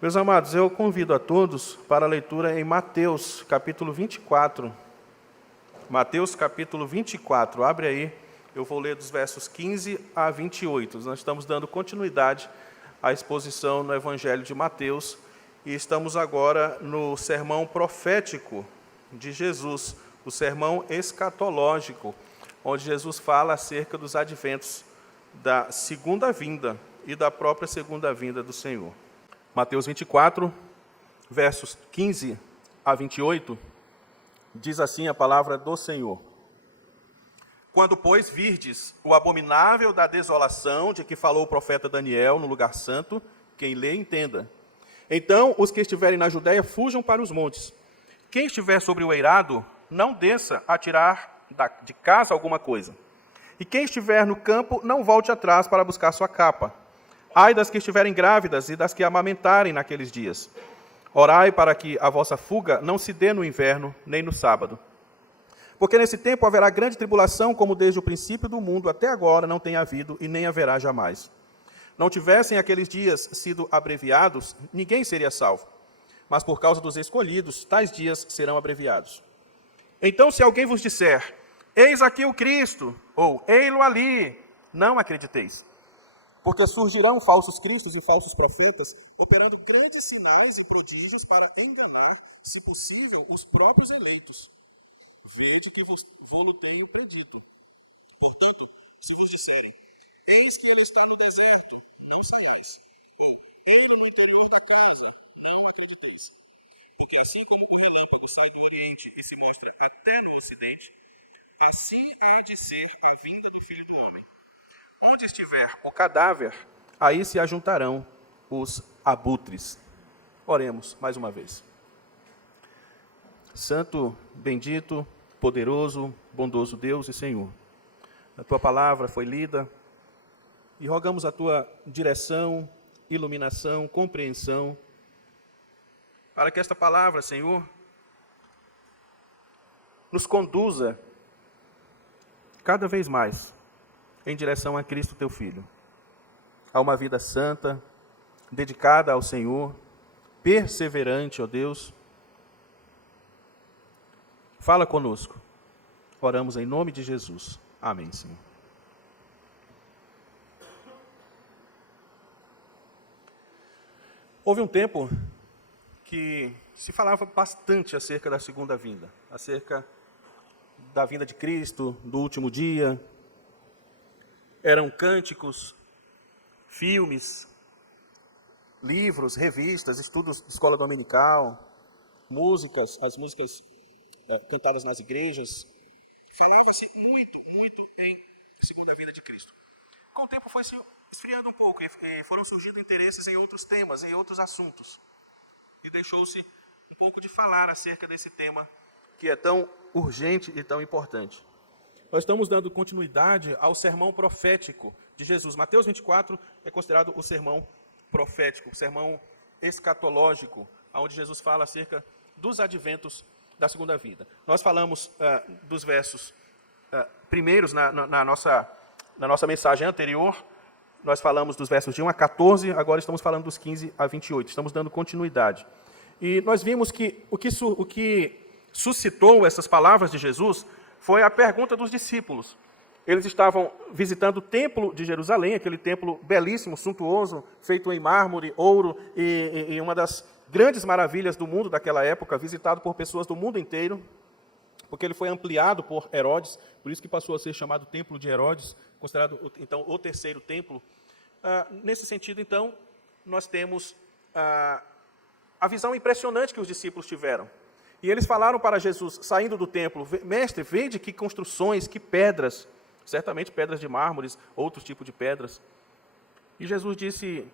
Meus amados, eu convido a todos para a leitura em Mateus, capítulo 24. Mateus, capítulo 24. Abre aí, eu vou ler dos versos 15 a 28. Nós estamos dando continuidade à exposição no Evangelho de Mateus e estamos agora no sermão profético de Jesus, o sermão escatológico, onde Jesus fala acerca dos adventos da segunda vinda e da própria segunda vinda do Senhor. Mateus 24, versos 15 a 28, diz assim a palavra do Senhor. Quando, pois, virdes o abominável da desolação de que falou o profeta Daniel no lugar santo, quem lê, entenda. Então, os que estiverem na Judéia, fujam para os montes. Quem estiver sobre o eirado, não desça a tirar de casa alguma coisa. E quem estiver no campo, não volte atrás para buscar sua capa. Ai das que estiverem grávidas e das que amamentarem naqueles dias. Orai para que a vossa fuga não se dê no inverno, nem no sábado. Porque nesse tempo haverá grande tribulação, como desde o princípio do mundo até agora não tem havido e nem haverá jamais. Não tivessem aqueles dias sido abreviados, ninguém seria salvo. Mas por causa dos escolhidos, tais dias serão abreviados. Então, se alguém vos disser, eis aqui o Cristo, ou ei-lo ali, não acrediteis. Porque surgirão falsos cristos e falsos profetas, operando grandes sinais e prodígios para enganar, se possível, os próprios eleitos. Vede que vos tenho predito. Portanto, se vos disserem, eis que ele está no deserto, não saiais. Ou, ele no interior da casa, não acrediteis. Porque assim como o relâmpago sai do Oriente e se mostra até no Ocidente, assim há de ser a vinda do Filho do Homem. Onde estiver o cadáver, aí se ajuntarão os abutres. Oremos mais uma vez. Santo, bendito, poderoso, bondoso Deus e Senhor, a Tua palavra foi lida e rogamos a Tua direção, iluminação, compreensão, para que esta palavra, Senhor, nos conduza cada vez mais em direção a Cristo, Teu Filho, a uma vida santa, dedicada ao Senhor, perseverante, ó Deus. Fala conosco. Oramos em nome de Jesus. Amém, Senhor. Houve um tempo que se falava bastante acerca da segunda vinda, acerca da vinda de Cristo, do último dia. Eram cânticos, filmes, livros, revistas, estudos de escola dominical, músicas, as músicas cantadas nas igrejas. Falava-se muito em segunda vinda de Cristo. Com o tempo foi se esfriando um pouco e foram surgindo interesses em outros temas, em outros assuntos. E deixou-se um pouco de falar acerca desse tema que é tão urgente e tão importante. Nós estamos dando continuidade ao sermão profético de Jesus. Mateus 24 é considerado o sermão profético, o sermão escatológico, onde Jesus fala acerca dos adventos da segunda vinda. Nós falamos dos versos primeiros na nossa mensagem anterior. Nós falamos dos versos de 1 a 14, agora estamos falando dos 15 a 28. Estamos dando continuidade. E nós vimos que o que suscitou essas palavras de Jesus foi a pergunta dos discípulos. Eles estavam visitando o templo de Jerusalém, aquele templo belíssimo, suntuoso, feito em mármore, ouro, e uma das grandes maravilhas do mundo daquela época, visitado por pessoas do mundo inteiro, porque ele foi ampliado por Herodes, por isso que passou a ser chamado Templo de Herodes, considerado, então, o terceiro templo. Nesse sentido, então, nós temos a visão impressionante que os discípulos tiveram. E eles falaram para Jesus, saindo do templo, mestre, vede que construções, que pedras, certamente pedras de mármores, outros tipos de pedras. E Jesus disse,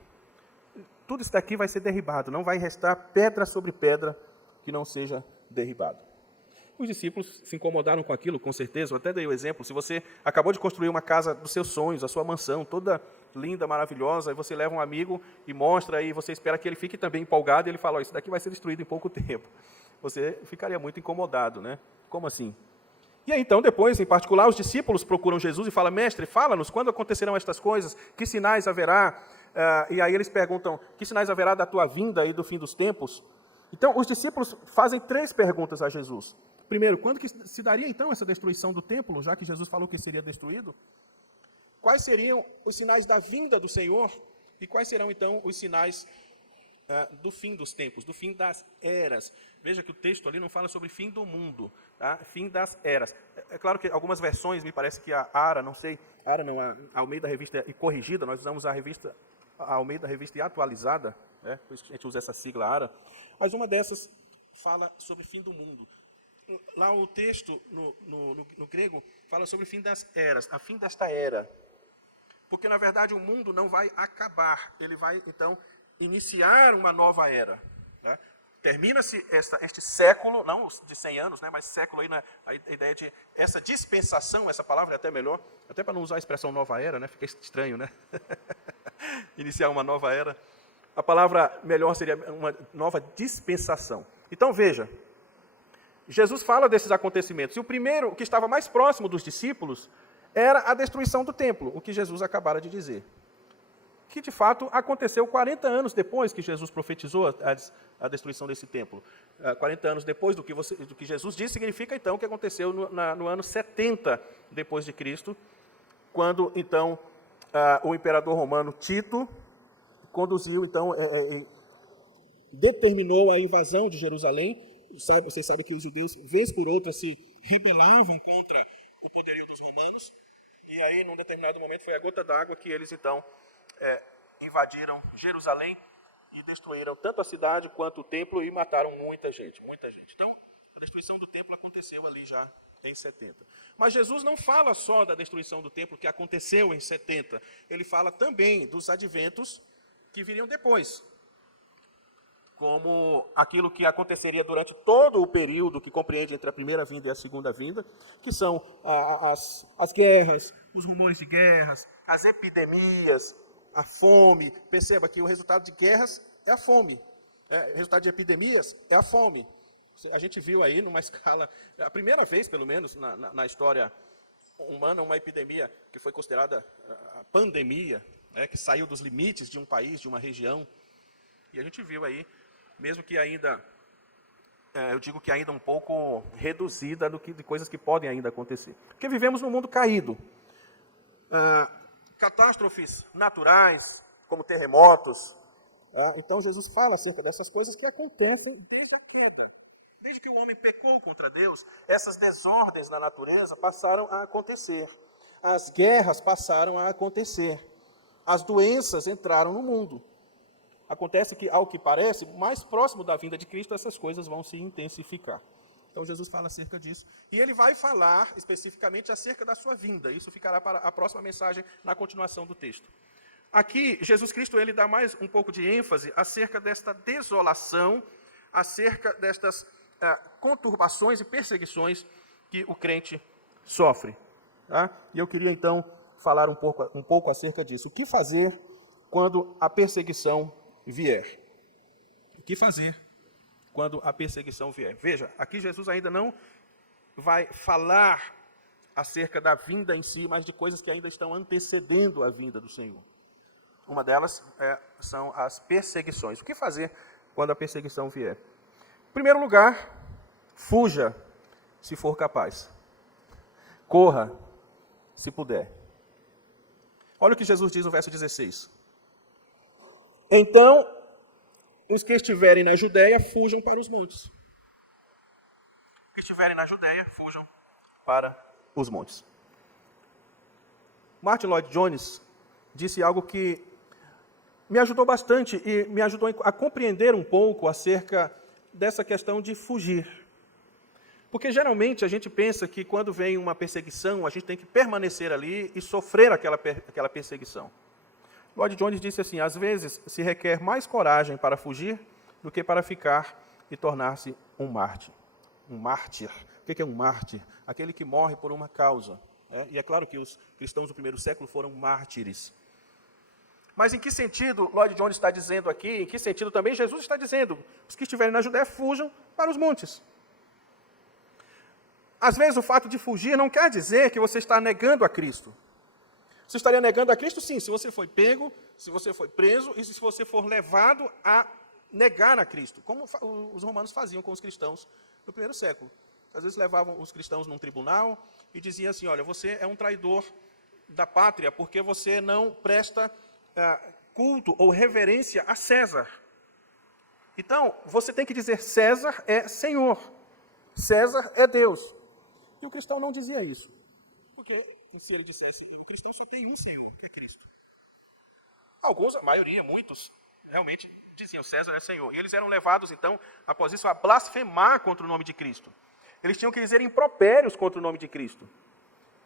tudo isso daqui vai ser derribado, não vai restar pedra sobre pedra que não seja derribado. Os discípulos se incomodaram com aquilo, com certeza. Eu até dei o exemplo, se você acabou de construir uma casa dos seus sonhos, a sua mansão, toda linda, maravilhosa, e você leva um amigo e mostra, e você espera que ele fique também empolgado, e ele fala, isso daqui vai ser destruído em pouco tempo. Você ficaria muito incomodado, né? Como assim? E aí, então, depois, em particular, os discípulos procuram Jesus e falam, mestre, fala-nos, quando acontecerão estas coisas? Que sinais haverá? E aí eles perguntam, que sinais haverá da tua vinda e do fim dos tempos? Então, os discípulos fazem 3 perguntas a Jesus. Primeiro, quando que se daria então essa destruição do templo, já que Jesus falou que seria destruído? Quais seriam os sinais da vinda do Senhor? E quais serão então os sinais do fim dos tempos, do fim das eras? Veja que o texto ali não fala sobre fim do mundo, tá? Fim das eras. É claro que algumas versões, me parece que a ARA, não sei, a Almeida Revista e Corrigida, nós usamos a Almeida Revista e Atualizada, por isso que a gente usa essa sigla ARA, mas uma dessas fala sobre fim do mundo. Lá o texto, no grego, fala sobre o fim das eras, a fim desta era. Porque, na verdade, o mundo não vai acabar, ele vai, então, iniciar uma nova era. Né? Termina-se este século, não de 100 anos, né, mas século aí, a ideia de essa dispensação, essa palavra é até melhor, até para não usar a expressão nova era, né, fica estranho, né? Iniciar uma nova era. A palavra melhor seria uma nova dispensação. Então, veja, Jesus fala desses acontecimentos. E o primeiro, o que estava mais próximo dos discípulos, era a destruição do templo, o que Jesus acabara de dizer. Que, de fato, aconteceu 40 anos depois que Jesus profetizou a destruição desse templo. 40 anos depois do que Jesus disse, significa, então, que aconteceu no ano 70 depois de Cristo, quando, então, o imperador romano Tito conduziu, então, determinou a invasão de Jerusalém. Vocês sabem que os judeus, vez por outra, se rebelavam contra o poderio dos romanos, e aí, num determinado momento, foi a gota d'água que eles, então, invadiram Jerusalém e destruíram tanto a cidade quanto o templo e mataram muita gente, muita gente. Então, a destruição do templo aconteceu ali já em 70. Mas Jesus não fala só da destruição do templo que aconteceu em 70, ele fala também dos adventos que viriam depois, como aquilo que aconteceria durante todo o período que compreende entre a primeira vinda e a segunda vinda, que são as guerras, os rumores de guerras, as epidemias, a fome. Perceba que o resultado de guerras é a fome. O resultado de epidemias é a fome. A gente viu aí numa escala, a primeira vez, pelo menos, na história humana, uma epidemia que foi considerada a pandemia, que saiu dos limites de um país, de uma região. E a gente viu aí, mesmo que ainda, eu digo que ainda um pouco reduzida de coisas que podem ainda acontecer. Porque vivemos num mundo caído. Catástrofes naturais, como terremotos. Então Jesus fala acerca dessas coisas que acontecem desde a queda. Desde que o homem pecou contra Deus, essas desordens na natureza passaram a acontecer. As guerras passaram a acontecer. As doenças entraram no mundo. Acontece que, ao que parece, mais próximo da vinda de Cristo, essas coisas vão se intensificar. Então, Jesus fala acerca disso. E ele vai falar especificamente acerca da sua vinda. Isso ficará para a próxima mensagem, na continuação do texto. Aqui, Jesus Cristo ele dá mais um pouco de ênfase acerca desta desolação, acerca destas conturbações e perseguições que o crente sofre. Tá? E eu queria, então, falar um pouco acerca disso. O que fazer quando a perseguição vier? O que fazer quando a perseguição vier? Veja, aqui Jesus ainda não vai falar acerca da vinda em si, mas de coisas que ainda estão antecedendo a vinda do Senhor. Uma delas são as perseguições. O que fazer quando a perseguição vier? Em primeiro lugar, fuja, se for capaz. Corra, se puder. Olha o que Jesus diz no verso 16. Então, os que estiverem na Judéia, fujam para os montes. Os que estiverem na Judéia, fujam para os montes. Martin Lloyd Jones disse algo que me ajudou bastante e me ajudou a compreender um pouco acerca dessa questão de fugir. Porque geralmente a gente pensa que quando vem uma perseguição, a gente tem que permanecer ali e sofrer aquela perseguição. Lloyd Jones disse assim, às vezes se requer mais coragem para fugir do que para ficar e tornar-se um mártir. Um mártir. O que é um mártir? Aquele que morre por uma causa. E é claro que os cristãos do primeiro século foram mártires. Mas em que sentido Lloyd Jones está dizendo aqui, em que sentido também Jesus está dizendo, os que estiverem na Judéia fujam para os montes. Às vezes o fato de fugir não quer dizer que você está negando a Cristo. Você estaria negando a Cristo? Sim, se você foi pego, se você foi preso e se você for levado a negar a Cristo, como os romanos faziam com os cristãos no primeiro século. Às vezes levavam os cristãos num tribunal e diziam assim, olha, você é um traidor da pátria porque você não presta culto ou reverência a César. Então, você tem que dizer César é Senhor, César é Deus. E o cristão não dizia isso, porque se ele dissesse, o cristão só tem um Senhor, que é Cristo. Alguns, a maioria, muitos, realmente diziam César é Senhor. E eles eram levados, então, após isso, a blasfemar contra o nome de Cristo. Eles tinham que dizer impropérios contra o nome de Cristo.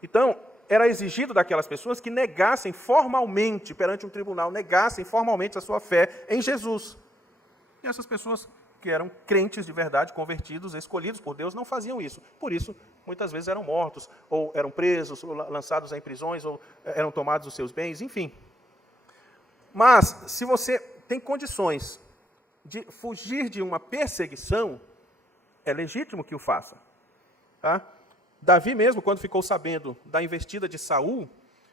Então, era exigido daquelas pessoas que negassem formalmente, perante um tribunal, negassem formalmente a sua fé em Jesus. E essas pessoas que eram crentes de verdade, convertidos, escolhidos por Deus, não faziam isso. Por isso, muitas vezes eram mortos, ou eram presos, ou lançados em prisões, ou eram tomados os seus bens, enfim. Mas, se você tem condições de fugir de uma perseguição, é legítimo que o faça. Tá? Davi mesmo, quando ficou sabendo da investida de Saul,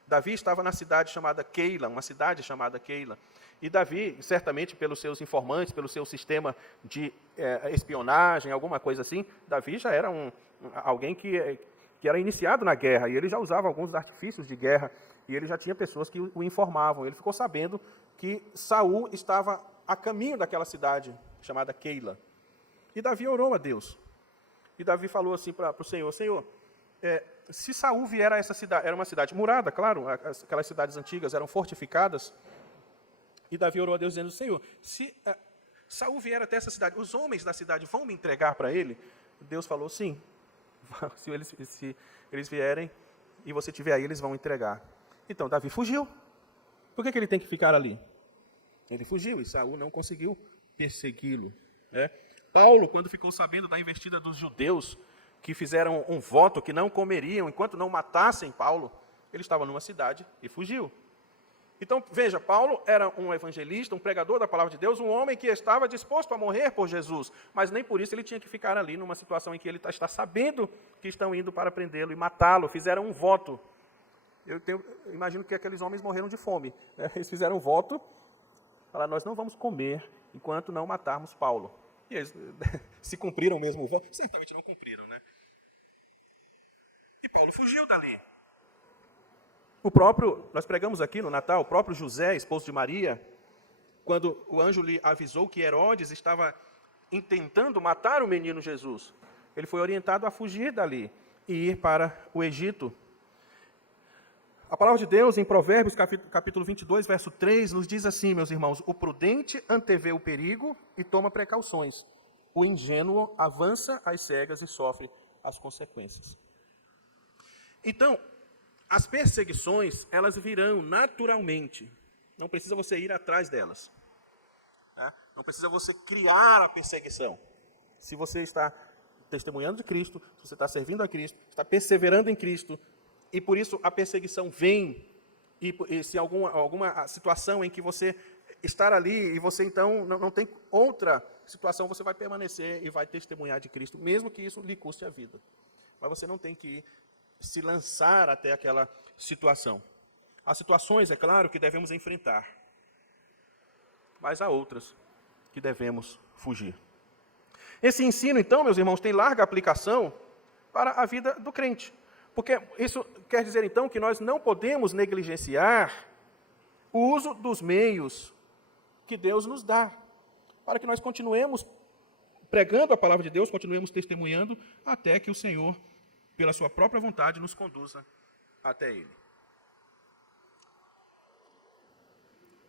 Davi estava na cidade chamada Keila, uma cidade chamada Keila. E Davi, certamente pelos seus informantes, pelo seu sistema de espionagem, alguma coisa assim, Davi já era alguém que era iniciado na guerra, e ele já usava alguns artifícios de guerra, e ele já tinha pessoas que o informavam. Ele ficou sabendo que Saul estava a caminho daquela cidade chamada Keila. E Davi orou a Deus. E Davi falou assim para o Senhor, Senhor, se Saul vier a essa cidade, era uma cidade murada, claro, aquelas cidades antigas eram fortificadas, e Davi orou a Deus dizendo, Senhor, se Saul vier até essa cidade, os homens da cidade vão me entregar para ele? Deus falou, sim, se eles vierem e você estiver aí, eles vão entregar. Então, Davi fugiu. Por que ele tem que ficar ali? Ele fugiu e Saul não conseguiu persegui-lo. Paulo, quando ficou sabendo da investida dos judeus, que fizeram um voto que não comeriam enquanto não matassem Paulo, ele estava numa cidade e fugiu. Então, veja, Paulo era um evangelista, um pregador da palavra de Deus, um homem que estava disposto a morrer por Jesus, mas nem por isso ele tinha que ficar ali numa situação em que ele está sabendo que estão indo para prendê-lo e matá-lo, fizeram um voto. Eu imagino que aqueles homens morreram de fome. Eles fizeram um voto, falaram, nós não vamos comer enquanto não matarmos Paulo. E eles se cumpriram mesmo o voto? Certamente não cumpriram, né? E Paulo fugiu dali. Nós pregamos aqui no Natal, o próprio José, esposo de Maria, quando o anjo lhe avisou que Herodes estava intentando matar o menino Jesus, ele foi orientado a fugir dali e ir para o Egito. A palavra de Deus, em Provérbios, capítulo 22, verso 3, nos diz assim, meus irmãos, o prudente antevê o perigo e toma precauções. O ingênuo avança às cegas e sofre as consequências. Então, as perseguições, elas virão naturalmente. Não precisa você ir atrás delas. Tá? Não precisa você criar a perseguição. Se você está testemunhando de Cristo, se você está servindo a Cristo, está perseverando em Cristo, e por isso a perseguição vem, e se alguma situação em que você estar ali, e você então não tem outra situação, você vai permanecer e vai testemunhar de Cristo, mesmo que isso lhe custe a vida. Mas você não tem que se lançar até aquela situação. Há situações, é claro, que devemos enfrentar, mas há outras que devemos fugir. Esse ensino, então, meus irmãos, tem larga aplicação para a vida do crente. Porque isso quer dizer, então, que nós não podemos negligenciar o uso dos meios que Deus nos dá, para que nós continuemos pregando a palavra de Deus, continuemos testemunhando, até que o Senhor, pela sua própria vontade, nos conduza até Ele.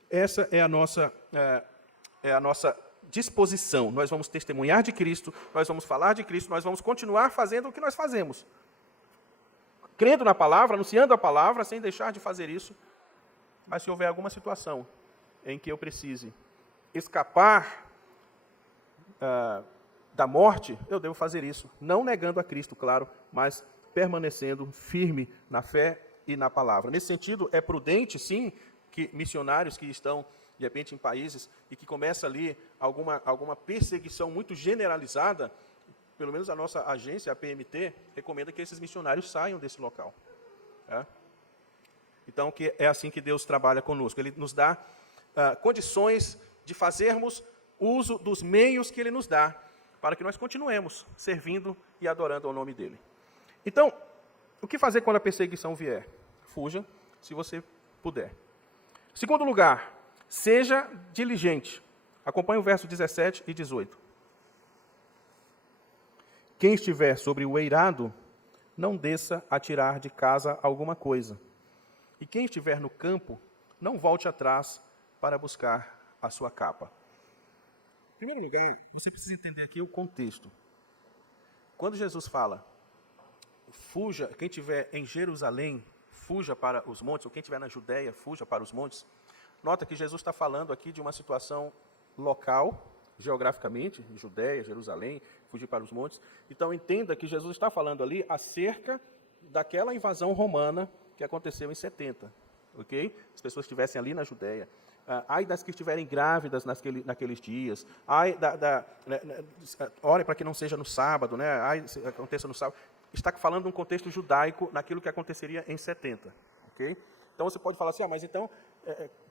Essa é a nossa disposição. Nós vamos testemunhar de Cristo, nós vamos falar de Cristo, nós vamos continuar fazendo o que nós fazemos. Crendo na palavra, anunciando a palavra, sem deixar de fazer isso. Mas se houver alguma situação em que eu precise escapar da morte, eu devo fazer isso, não negando a Cristo, claro, mas permanecendo firme na fé e na palavra. Nesse sentido, é prudente, sim, que missionários que estão, de repente, em países e que começa ali alguma perseguição muito generalizada, pelo menos a nossa agência, a PMT, recomenda que esses missionários saiam desse local. Então, que é assim que Deus trabalha conosco. Ele nos dá condições de fazermos uso dos meios que Ele nos dá, para que nós continuemos servindo e adorando ao nome dEle. Então, o que fazer quando a perseguição vier? Fuja, se você puder. Segundo lugar, seja diligente. Acompanhe o verso 17 e 18. Quem estiver sobre o eirado, não desça a tirar de casa alguma coisa. E quem estiver no campo, não volte atrás para buscar a sua capa. Em primeiro lugar, você precisa entender aqui o contexto. Quando Jesus fala, fuja, quem estiver em Jerusalém, fuja para os montes, ou quem estiver na Judéia, fuja para os montes. Nota que Jesus está falando aqui de uma situação local, geograficamente, Judéia, Jerusalém, fugir para os montes. Então, entenda que Jesus está falando ali acerca daquela invasão romana que aconteceu em 70, ok? As pessoas estivessem ali na Judéia. Ai das que estiverem grávidas naqueles dias. Ai ore para que não seja no sábado, né? Ai, se aconteça no sábado. Está falando de um contexto judaico naquilo que aconteceria em 70, ok? Então você pode falar assim, mas então,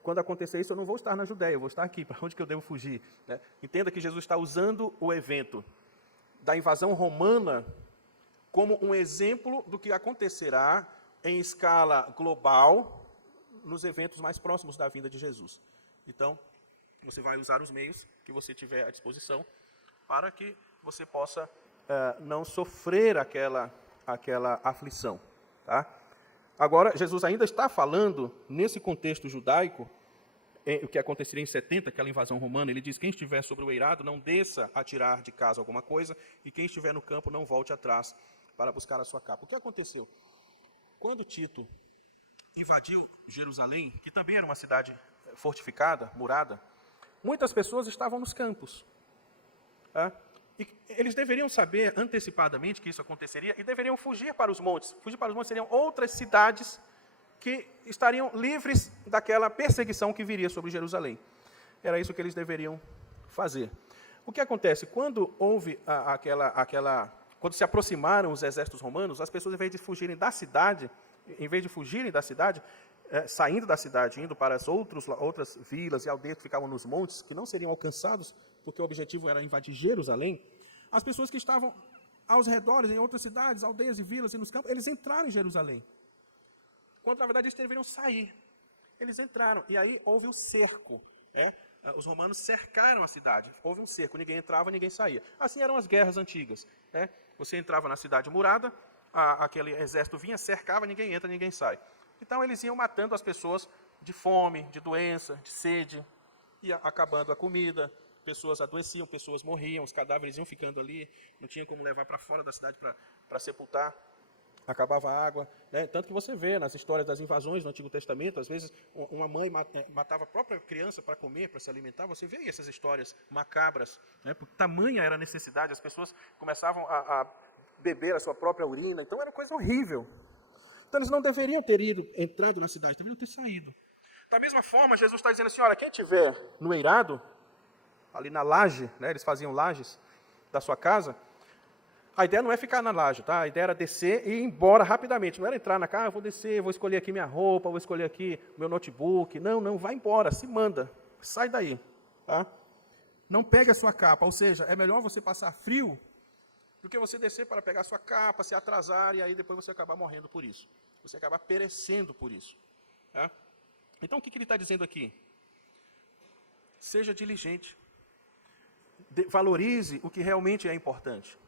quando acontecer isso, eu não vou estar na Judéia, eu vou estar aqui. Para onde que eu devo fugir? Né? Entenda que Jesus está usando o evento da invasão romana como um exemplo do que acontecerá em escala global nos eventos mais próximos da vinda de Jesus. Então, você vai usar os meios que você tiver à disposição para que você possa não sofrer aquela aflição. Tá? Agora, Jesus ainda está falando, nesse contexto judaico, o que aconteceria em 70, aquela invasão romana. Ele diz, quem estiver sobre o eirado, não desça a tirar de casa alguma coisa, e quem estiver no campo, não volte atrás para buscar a sua capa. O que aconteceu? Quando Tito invadiu Jerusalém, que também era uma cidade fortificada, murada, muitas pessoas estavam nos campos. Tá? E eles deveriam saber antecipadamente que isso aconteceria e deveriam fugir para os montes. Fugir para os montes seriam outras cidades que estariam livres daquela perseguição que viria sobre Jerusalém. Era isso que eles deveriam fazer. O que acontece? Quando houve quando se aproximaram os exércitos romanos, as pessoas, em vez de fugirem da cidade, saindo da cidade, indo para as outras vilas e aldeias que ficavam nos montes, que não seriam alcançados, porque o objetivo era invadir Jerusalém, as pessoas que estavam aos redores, em outras cidades, aldeias e vilas e nos campos, eles entraram em Jerusalém. Quando, na verdade, eles deveriam sair. Eles entraram, e aí houve um cerco. Os romanos cercaram a cidade. Houve um cerco, ninguém entrava, ninguém saía. Assim eram as guerras antigas. Você entrava na cidade murada, aquele exército vinha, cercava, ninguém entra, ninguém sai. Então, eles iam matando as pessoas de fome, de doença, de sede, ia acabando a comida, pessoas adoeciam, pessoas morriam, os cadáveres iam ficando ali, não tinha como levar para fora da cidade para sepultar. Acabava a água, né? Tanto que você vê nas histórias das invasões no Antigo Testamento, às vezes uma mãe matava a própria criança para comer, para se alimentar. Você vê essas histórias macabras, né? Porque tamanha era a necessidade, as pessoas começavam a beber a sua própria urina, então era uma coisa horrível. Então eles não deveriam ter entrado na cidade, deveriam ter saído. Da mesma forma, Jesus está dizendo assim, olha, quem estiver no eirado, ali na laje, né? Eles faziam lajes da sua casa. A ideia não é ficar na laje, tá? A ideia era descer e ir embora rapidamente. Não era entrar na casa, vou descer, vou escolher aqui minha roupa, vou escolher aqui meu notebook. Não, vai embora, se manda. Sai daí, tá? Não pegue a sua capa, ou seja, é melhor você passar frio do que você descer para pegar a sua capa, se atrasar e aí depois você acabar morrendo por isso. Você acabar perecendo por isso. Tá? Então, o que ele está dizendo aqui? Seja diligente. Valorize o que realmente é importante.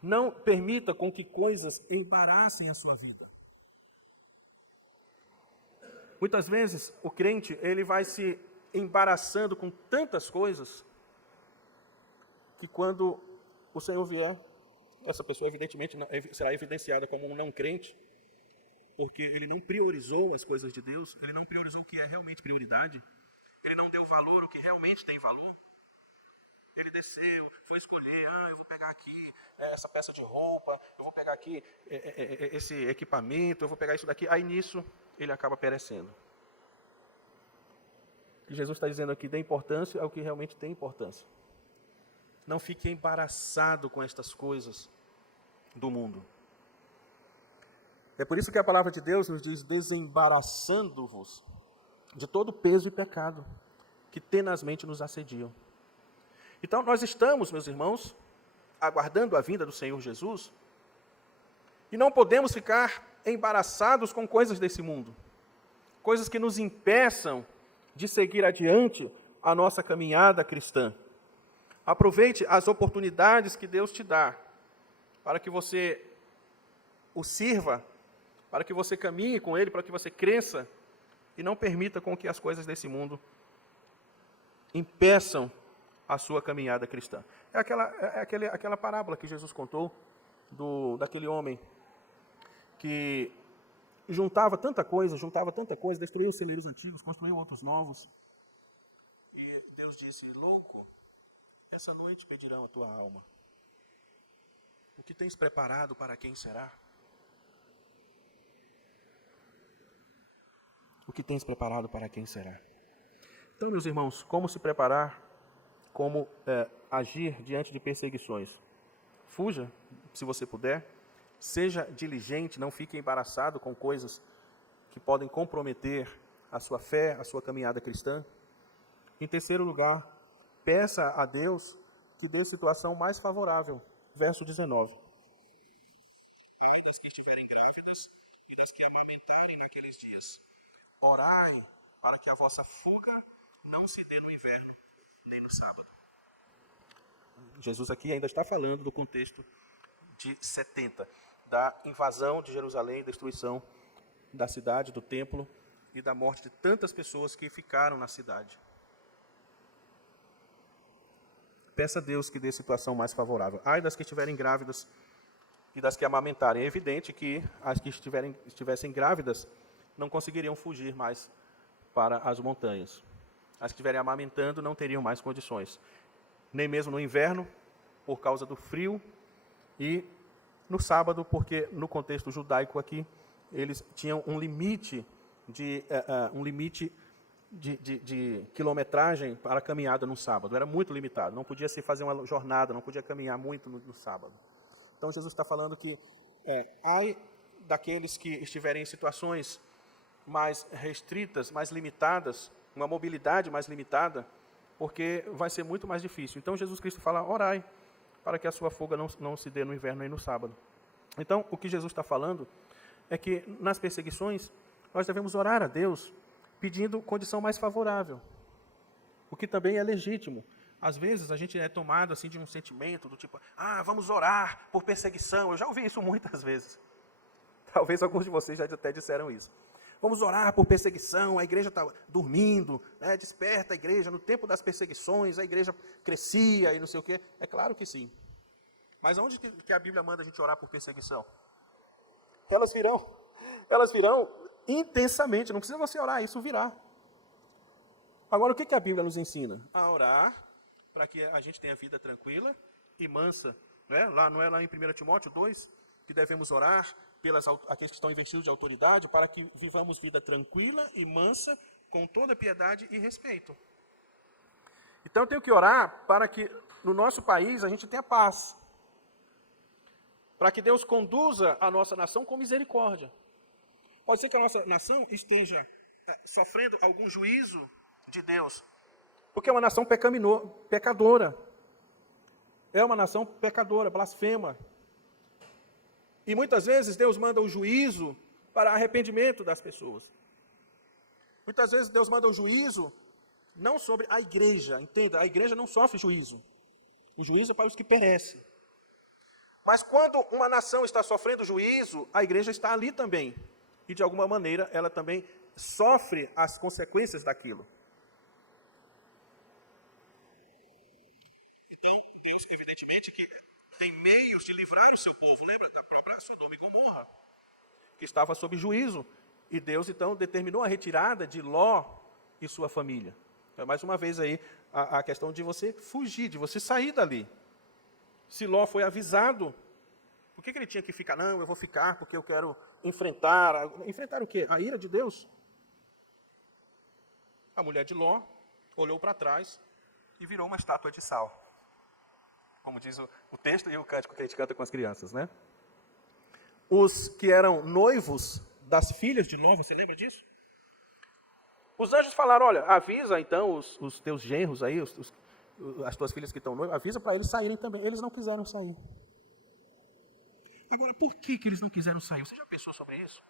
Não permita com que coisas embaraçem a sua vida. Muitas vezes, o crente ele vai se embaraçando com tantas coisas que quando o Senhor vier, essa pessoa evidentemente será evidenciada como um não crente, porque ele não priorizou as coisas de Deus, ele não priorizou o que é realmente prioridade, ele não deu valor ao que realmente tem valor. Ele desceu, foi escolher, eu vou pegar aqui essa peça de roupa, eu vou pegar aqui esse equipamento, eu vou pegar isso daqui. Aí nisso ele acaba perecendo. O que Jesus está dizendo aqui, dê importância ao que realmente tem importância. Não fique embaraçado com estas coisas do mundo. É por isso que a palavra de Deus nos diz: desembaraçando-vos de todo peso e pecado que tenazmente nos assediam. Então, nós estamos, meus irmãos, aguardando a vinda do Senhor Jesus, e não podemos ficar embaraçados com coisas desse mundo, coisas que nos impeçam de seguir adiante a nossa caminhada cristã. Aproveite as oportunidades que Deus te dá, para que você o sirva, para que você caminhe com Ele, para que você cresça, e não permita com que as coisas desse mundo impeçam a sua caminhada cristã. É aquela parábola que Jesus contou daquele homem que juntava tanta coisa, destruía os celeiros antigos, construiu outros novos. E Deus disse: louco, essa noite pedirão a tua alma. O que tens preparado para quem será? O que tens preparado para quem será? Então, meus irmãos, como se preparar? Como agir diante de perseguições? Fuja, se você puder. Seja diligente, não fique embaraçado com coisas que podem comprometer a sua fé, a sua caminhada cristã. Em terceiro lugar, peça a Deus que dê situação mais favorável. Verso 19. Ai das que estiverem grávidas e das que amamentarem naqueles dias. Orai para que a vossa fuga não se dê no inverno, nem no sábado. Jesus aqui ainda está falando do contexto de 70, da invasão de Jerusalém, destruição da cidade, do templo e da morte de tantas pessoas que ficaram na cidade. Peça a Deus que dê situação mais favorável. Ai das que estiverem grávidas e das que amamentarem. É evidente que as que estivessem grávidas não conseguiriam fugir mais para as montanhas. As que estiverem amamentando não teriam mais condições. Nem mesmo no inverno, por causa do frio, e no sábado, porque no contexto judaico aqui, eles tinham um limite de quilometragem para a caminhada no sábado. Era muito limitado, não podia se fazer uma jornada, não podia caminhar muito no sábado. Então Jesus está falando que ai daqueles que estiverem em situações mais restritas, mais limitadas, uma mobilidade mais limitada, porque vai ser muito mais difícil. Então Jesus Cristo fala: orai para que a sua fuga não se dê no inverno nem no sábado. Então o que Jesus está falando é que nas perseguições nós devemos orar a Deus pedindo condição mais favorável, o que também é legítimo. Às vezes a gente é tomado assim de um sentimento do tipo: vamos orar por perseguição. Eu já ouvi isso muitas vezes. Talvez alguns de vocês já até disseram isso. Vamos orar por perseguição, a igreja está dormindo, né? Desperta a igreja, no tempo das perseguições a igreja crescia e não sei o quê. É claro que sim. Mas onde que a Bíblia manda a gente orar por perseguição? Elas virão intensamente, não precisa você orar, isso virá. Agora, o que a Bíblia nos ensina? A orar para que a gente tenha vida tranquila e mansa. Não é lá em 1 Timóteo 2, que devemos orar aqueles que estão investidos de autoridade, para que vivamos vida tranquila e mansa, com toda piedade e respeito. Então eu tenho que orar para que no nosso país a gente tenha paz. Para que Deus conduza a nossa nação com misericórdia. Pode ser que a nossa nação esteja sofrendo algum juízo de Deus, porque é uma nação pecadora. É uma nação pecadora, blasfema. E muitas vezes Deus manda o juízo para arrependimento das pessoas. Muitas vezes Deus manda o juízo não sobre a igreja, entenda, a igreja não sofre juízo. O juízo é para os que perecem. Mas quando uma nação está sofrendo juízo, a igreja está ali também. E de alguma maneira ela também sofre as consequências daquilo. Então, Deus, evidentemente, que tem meios de livrar o seu povo. Lembra da própria Sodoma e Gomorra, que estava sob juízo. E Deus, então, determinou a retirada de Ló e sua família. Então, mais uma vez aí, a questão de você fugir, de você sair dali. Se Ló foi avisado, por que ele tinha que ficar? Não, eu vou ficar porque eu quero enfrentar. Enfrentar o quê? A ira de Deus. A mulher de Ló olhou para trás e virou uma estátua de sal. Como diz o texto e o cântico que a gente canta com as crianças, né? os que eram noivos das filhas de Nó, você lembra disso? Os anjos falaram, olha, avisa então os teus genros aí, as tuas filhas que estão noivas, avisa para eles saírem também. Eles não quiseram sair. Agora, por que eles não quiseram sair? Você já pensou sobre isso?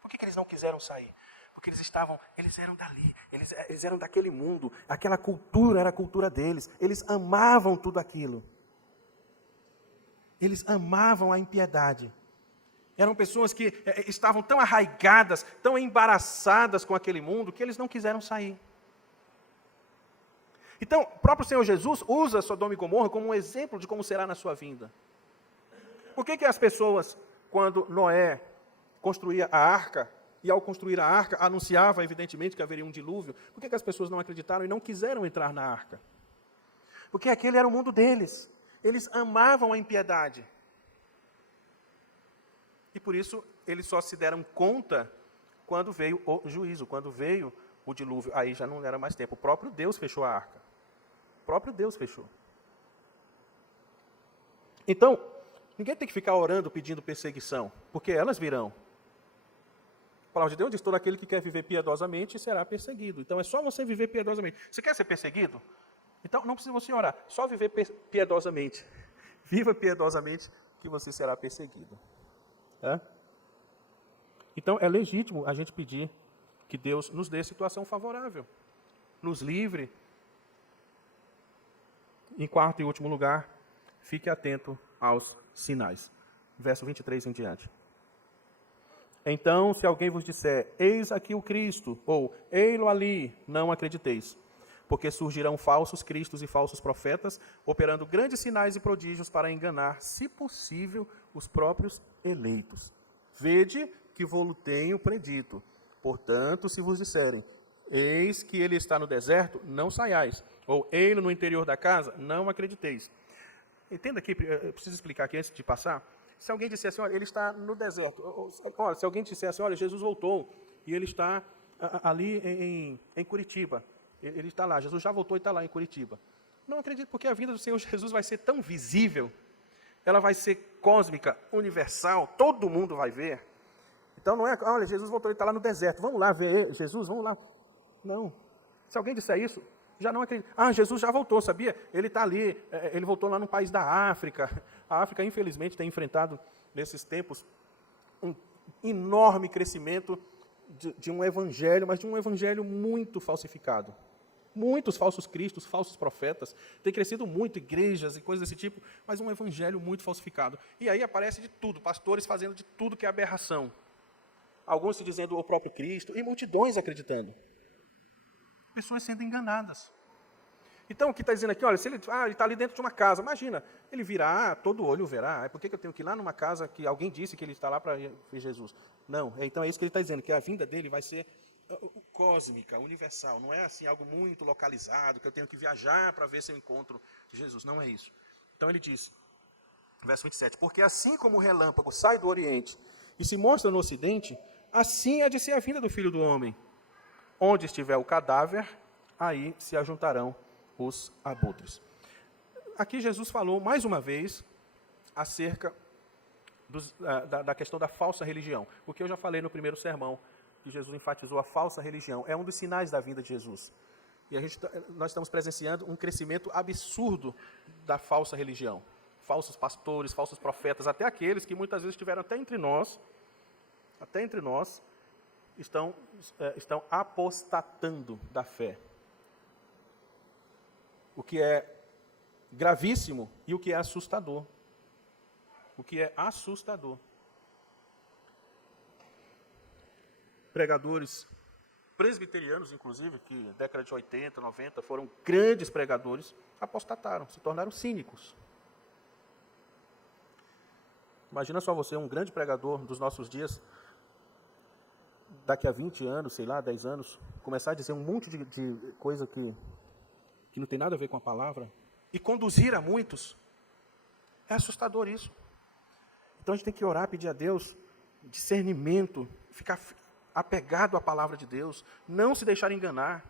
Por que eles não quiseram sair? Porque eles eram dali, eles eram daquele mundo, aquela cultura era a cultura deles, eles amavam tudo aquilo. Eles amavam a impiedade. Eram pessoas que estavam tão arraigadas, tão embaraçadas com aquele mundo, que eles não quiseram sair. Então, o próprio Senhor Jesus usa Sodoma e Gomorra como um exemplo de como será na sua vinda. Por que as pessoas, quando Noé construía a arca, e ao construir a arca, anunciava evidentemente que haveria um dilúvio, por que as pessoas não acreditaram e não quiseram entrar na arca? Porque aquele era o mundo deles. Eles amavam a impiedade. E por isso, eles só se deram conta quando veio o juízo, quando veio o dilúvio. Aí já não era mais tempo. O próprio Deus fechou a arca. O próprio Deus fechou. Então, ninguém tem que ficar orando, pedindo perseguição, porque elas virão. A palavra de Deus diz, todo aquele que quer viver piedosamente será perseguido. Então, é só você viver piedosamente. Você quer ser perseguido? Então, não precisa você orar. Só viver piedosamente. Viva piedosamente que você será perseguido. É? Então, é legítimo a gente pedir que Deus nos dê situação favorável, nos livre. Em quarto e último lugar, fique atento aos sinais. Verso 23 em diante. Então, se alguém vos disser, eis aqui o Cristo, ou ei-lo ali, não acrediteis, porque surgirão falsos cristos e falsos profetas, operando grandes sinais e prodígios para enganar, se possível, os próprios eleitos. Vede que vou-lo tenho predito. Portanto, se vos disserem, eis que ele está no deserto, não saiais. Ou ei-lo no interior da casa, não acrediteis. Entenda aqui, eu preciso explicar aqui antes de passar. Se alguém dissesse, olha, ele está no deserto. Olha, se alguém dissesse, olha, Jesus voltou e ele está ali em Curitiba. Ele está lá, Jesus já voltou e está lá em Curitiba. Não acredito, porque a vinda do Senhor Jesus vai ser tão visível, ela vai ser cósmica, universal, todo mundo vai ver. Então não é, olha, Jesus voltou, ele está lá no deserto, vamos lá ver Jesus, vamos lá. Não. Se alguém disser isso, já não acredito. Ah, Jesus já voltou, sabia? Ele está ali, ele voltou lá no país da África. A África, infelizmente, tem enfrentado, nesses tempos, um enorme crescimento de um evangelho, mas de um evangelho muito falsificado. Muitos falsos cristos, falsos profetas, tem crescido muito, igrejas e coisas desse tipo, mas um evangelho muito falsificado. E aí aparece de tudo, pastores fazendo de tudo que é aberração. Alguns se dizendo o próprio Cristo, e multidões acreditando. Pessoas sendo enganadas. Então, o que está dizendo aqui, olha, se ele está ali dentro de uma casa, imagina, ele virá, todo olho verá, por que eu tenho que ir lá numa casa que alguém disse que ele está lá para ver Jesus? Não, então é isso que ele está dizendo, que a vinda dele vai ser cósmica, universal, não é assim algo muito localizado, que eu tenho que viajar para ver se eu encontro Jesus, não é isso. Então ele diz, verso 27, porque assim como o relâmpago sai do Oriente e se mostra no Ocidente, assim há de ser a vinda do Filho do Homem. Onde estiver o cadáver, aí se ajuntarão os abutres. Aqui Jesus falou mais uma vez acerca da questão da falsa religião, o que eu já falei no primeiro sermão, que Jesus enfatizou a falsa religião. É um dos sinais da vinda de Jesus. E nós estamos presenciando um crescimento absurdo da falsa religião. Falsos pastores, falsos profetas, até aqueles que muitas vezes estiveram até entre nós, estão apostatando da fé. O que é gravíssimo e o que é assustador. O que é assustador. Pregadores presbiterianos, inclusive, que na década de 80, 90, foram grandes pregadores, apostataram, se tornaram cínicos. Imagina só você, um grande pregador dos nossos dias, daqui a 20 anos, sei lá, 10 anos, começar a dizer um monte de coisa que não tem nada a ver com a palavra, e conduzir a muitos. É assustador isso. Então a gente tem que orar, pedir a Deus discernimento, ficar apegado à palavra de Deus, não se deixar enganar,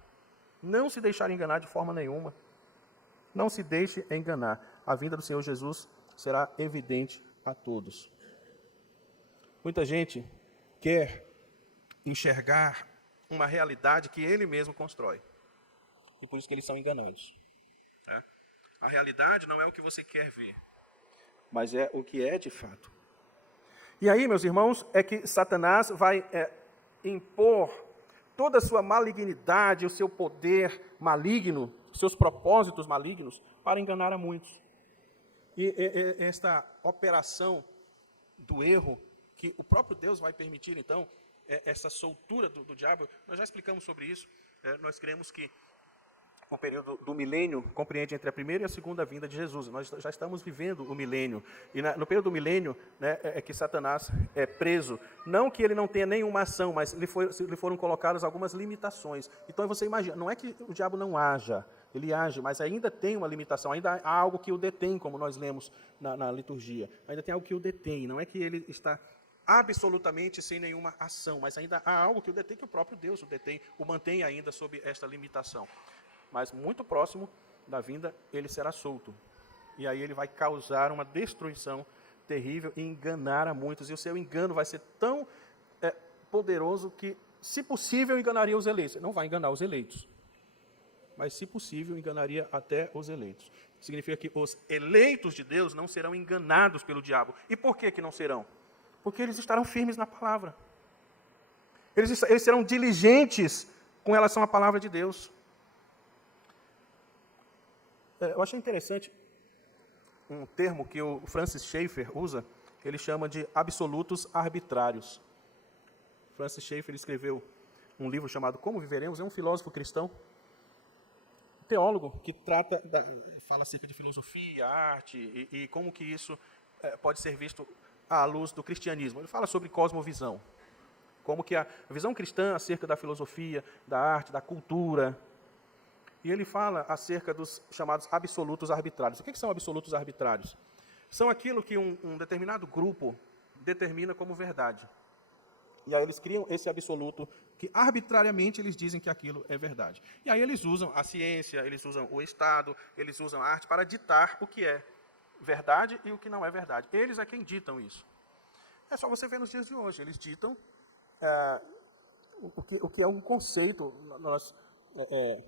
de forma nenhuma. Não se deixe enganar. A vinda do Senhor Jesus será evidente a todos. Muita gente quer enxergar uma realidade que ele mesmo constrói. E por isso que eles são enganados. A realidade não é o que você quer ver, mas é o que é de fato. E aí, meus irmãos, é que Satanás vai impor toda a sua malignidade, o seu poder maligno, os seus propósitos malignos, para enganar a muitos. E esta operação do erro, que o próprio Deus vai permitir, então, essa soltura do diabo, nós já explicamos sobre isso. Nós cremos que o período do milênio compreende entre a primeira e a segunda vinda de Jesus. Nós já estamos vivendo o milênio. E no período do milênio, né, é que Satanás é preso. Não que ele não tenha nenhuma ação, mas lhe foram colocadas algumas limitações. Então você imagina, não é que o diabo não haja, ele age, mas ainda tem uma limitação, ainda há algo que o detém, como nós lemos na liturgia. Ainda tem algo que o detém, não é que ele está absolutamente sem nenhuma ação, mas ainda há algo que o detém, que o próprio Deus o detém, o mantém ainda sob esta limitação. Mas muito próximo da vinda, ele será solto. E aí ele vai causar uma destruição terrível e enganar a muitos. E o seu engano vai ser tão poderoso que, se possível, enganaria os eleitos. Não vai enganar os eleitos, mas, se possível, enganaria até os eleitos. Significa que os eleitos de Deus não serão enganados pelo diabo. E por que não serão? Porque eles estarão firmes na palavra. Eles serão diligentes com relação à palavra de Deus. Eu achei interessante um termo que o Francis Schaeffer usa, que ele chama de absolutos arbitrários. Francis Schaeffer escreveu um livro chamado Como Viveremos, é um filósofo cristão, teólogo, que fala acerca de filosofia, arte, e como que isso pode ser visto à luz do cristianismo. Ele fala sobre cosmovisão, como que a visão cristã acerca da filosofia, da arte, da cultura. E ele fala acerca dos chamados absolutos arbitrários. O que são absolutos arbitrários? São aquilo que um determinado grupo determina como verdade. E aí eles criam esse absoluto que arbitrariamente eles dizem que aquilo é verdade. E aí eles usam a ciência, eles usam o Estado, eles usam a arte para ditar o que é verdade e o que não é verdade. Eles é quem ditam isso. É só você ver nos dias de hoje. Eles ditam o que é um conceito. Nós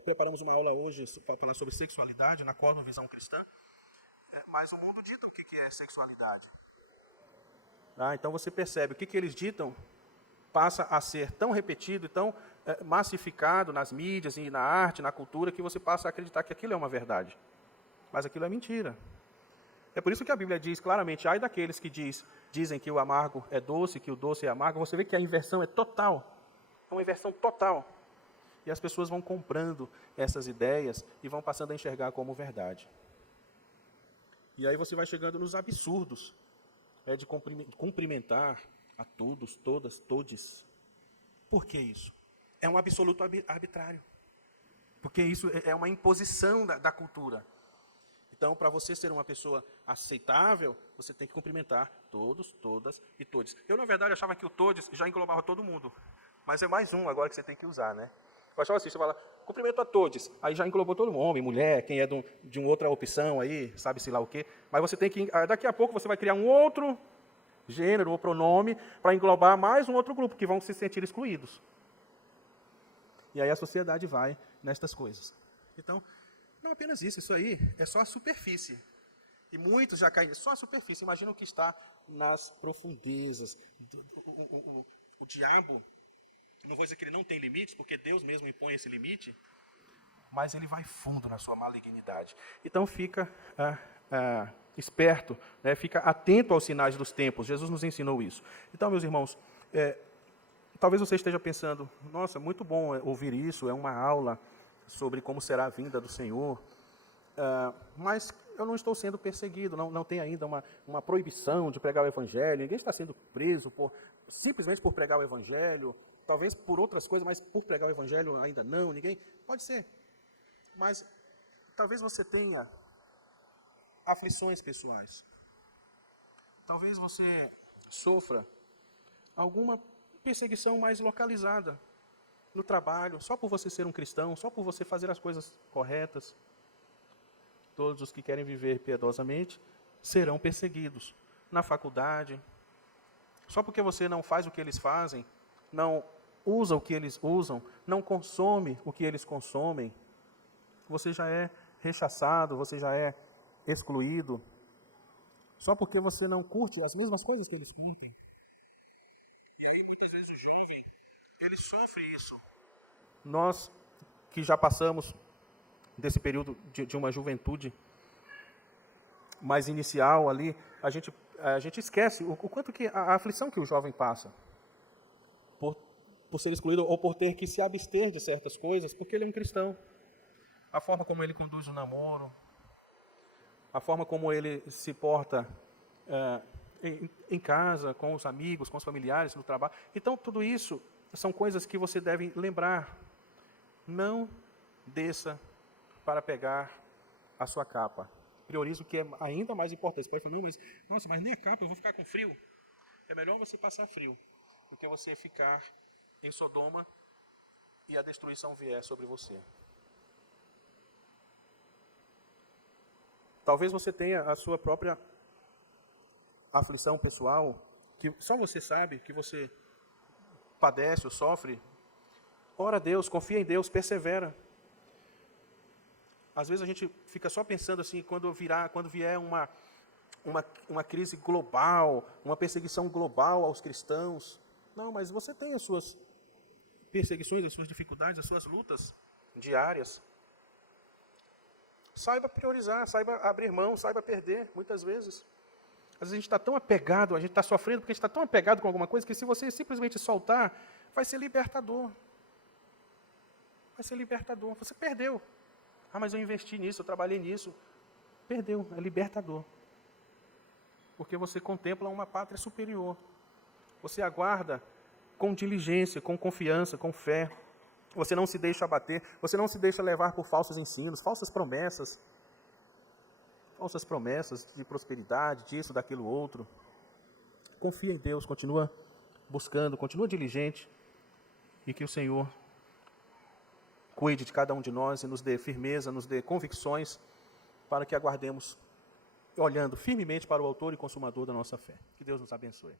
preparamos uma aula hoje para falar sobre sexualidade, na cosmovisão cristã, mas o mundo dita o que é sexualidade. Então você percebe o que eles ditam passa a ser tão repetido e tão massificado nas mídias e na arte, na cultura, que você passa a acreditar que aquilo é uma verdade. Mas aquilo é mentira. É por isso que a Bíblia diz claramente, ai daqueles que dizem que o amargo é doce, que o doce é amargo. Você vê que a inversão é total. É uma inversão total. E as pessoas vão comprando essas ideias e vão passando a enxergar como verdade. E aí você vai chegando nos absurdos de cumprimentar a todos, todas, todes. Por que isso? É um absoluto arbitrário. Porque isso é uma imposição da cultura. Então, para você ser uma pessoa aceitável, você tem que cumprimentar todos, todas e todes. Eu, na verdade, achava que o todes já englobava todo mundo. Mas é mais um agora que você tem que usar, né? Eu achava assim, você fala, cumprimento a todos. Aí já englobou todo mundo, homem, mulher, quem é de uma outra opção aí, sabe-se lá o quê. Mas você tem que, daqui a pouco você vai criar um outro gênero ou pronome para englobar mais um outro grupo que vão se sentir excluídos. E aí a sociedade vai nestas coisas. Então, não apenas isso aí é só a superfície. E muitos já caem só a superfície. Imagina o que está nas profundezas. O diabo, não vou dizer que ele não tem limites, porque Deus mesmo impõe esse limite, mas ele vai fundo na sua malignidade. Então fica esperto, né? Fica atento aos sinais dos tempos. Jesus nos ensinou isso. Então, meus irmãos, talvez você esteja pensando, nossa, muito bom ouvir isso, é uma aula sobre como será a vinda do Senhor, mas eu não estou sendo perseguido, não tem ainda uma proibição de pregar o Evangelho, ninguém está sendo preso simplesmente por pregar o Evangelho, talvez por outras coisas, mas por pregar o Evangelho ainda não, ninguém, pode ser, mas talvez você tenha aflições pessoais, talvez você sofra alguma perseguição mais localizada, no trabalho, só por você ser um cristão, só por você fazer as coisas corretas. Todos os que querem viver piedosamente serão perseguidos. Na faculdade, Só porque você não faz o que eles fazem, não usa o que eles usam, não consome o que eles consomem, você já é rechaçado, você já é excluído. Só porque você não curte as mesmas coisas que eles curtem. E aí, muitas vezes, o jovem, ele sofre isso. Nós que já passamos desse período de uma juventude mais inicial ali, a gente esquece o quanto que a aflição que o jovem passa por ser excluído ou por ter que se abster de certas coisas, porque ele é um cristão. A forma como ele conduz o namoro, a forma como ele se porta em casa, com os amigos, com os familiares, no trabalho. Então, tudo isso são coisas que você deve lembrar. Não desça para pegar a sua capa. Priorize o que é ainda mais importante. Você pode falar, não, mas nem a capa, eu vou ficar com frio. É melhor você passar frio do que você ficar em Sodoma e a destruição vier sobre você. Talvez você tenha a sua própria aflição pessoal, que só você sabe, que você padece ou sofre. Ora a Deus, confia em Deus, persevera. Às vezes a gente fica só pensando assim, quando vier uma crise global, uma perseguição global aos cristãos. Não, mas você tem as suas perseguições, as suas dificuldades, as suas lutas diárias. Saiba priorizar, saiba abrir mão, saiba perder, muitas vezes. Às vezes a gente está tão apegado, a gente está sofrendo porque a gente está tão apegado com alguma coisa que se você simplesmente soltar, vai ser libertador. Vai ser libertador. Você perdeu. Ah, mas eu investi nisso, eu trabalhei nisso. Perdeu, é libertador. Porque você contempla uma pátria superior. Você aguarda com diligência, com confiança, com fé. Você não se deixa abater, você não se deixa levar por falsos ensinos, falsas promessas de prosperidade, disso, daquilo, outro. Confia em Deus, continua buscando, continua diligente e que o Senhor cuide de cada um de nós e nos dê firmeza, nos dê convicções para que aguardemos olhando firmemente para o autor e consumador da nossa fé. Que Deus nos abençoe.